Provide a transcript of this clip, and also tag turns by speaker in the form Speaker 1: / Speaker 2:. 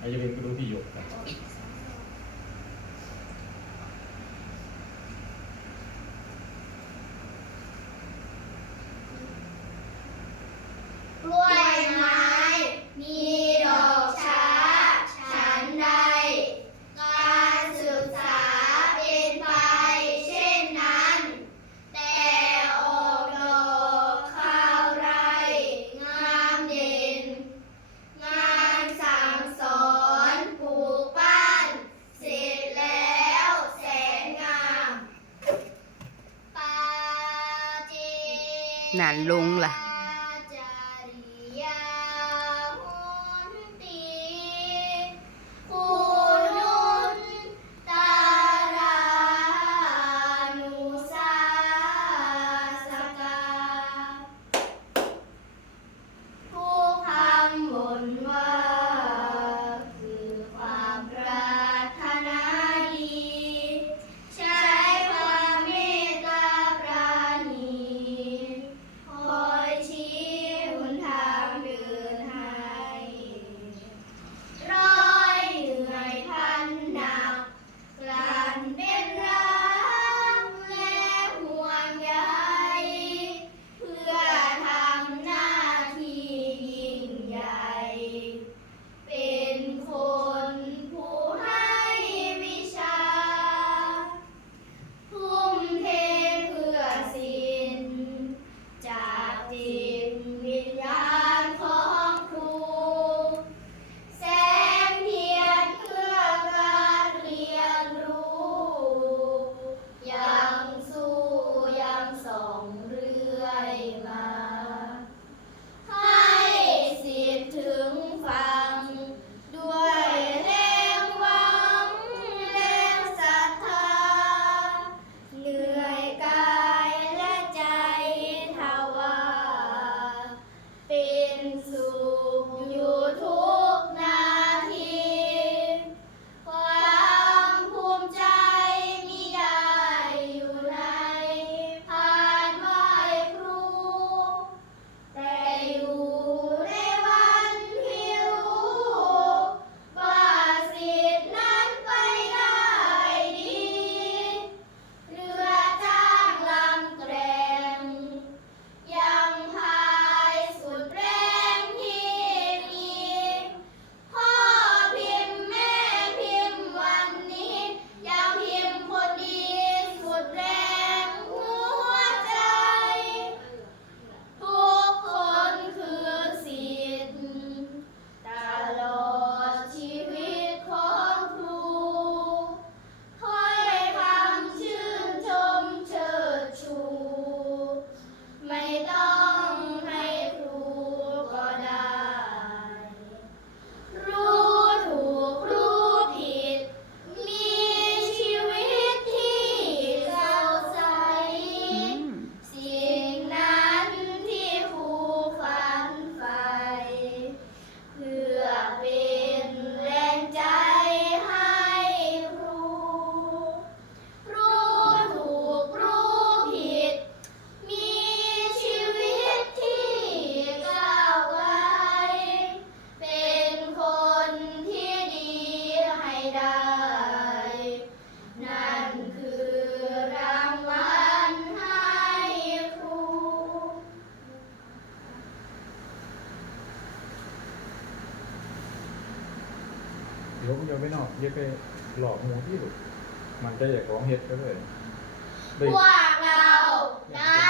Speaker 1: อาจจะเป็นกระดูกที่หยก 难弄了。 ได้ นั่นคือรางวัลให้ครู
Speaker 2: เดี๋ยวผม่ะไปนอกเดี๋ไปหลอกหมูที่หลุดมันจะอยากร้องเฮ็ดก็เลย
Speaker 1: พวกเรา นัก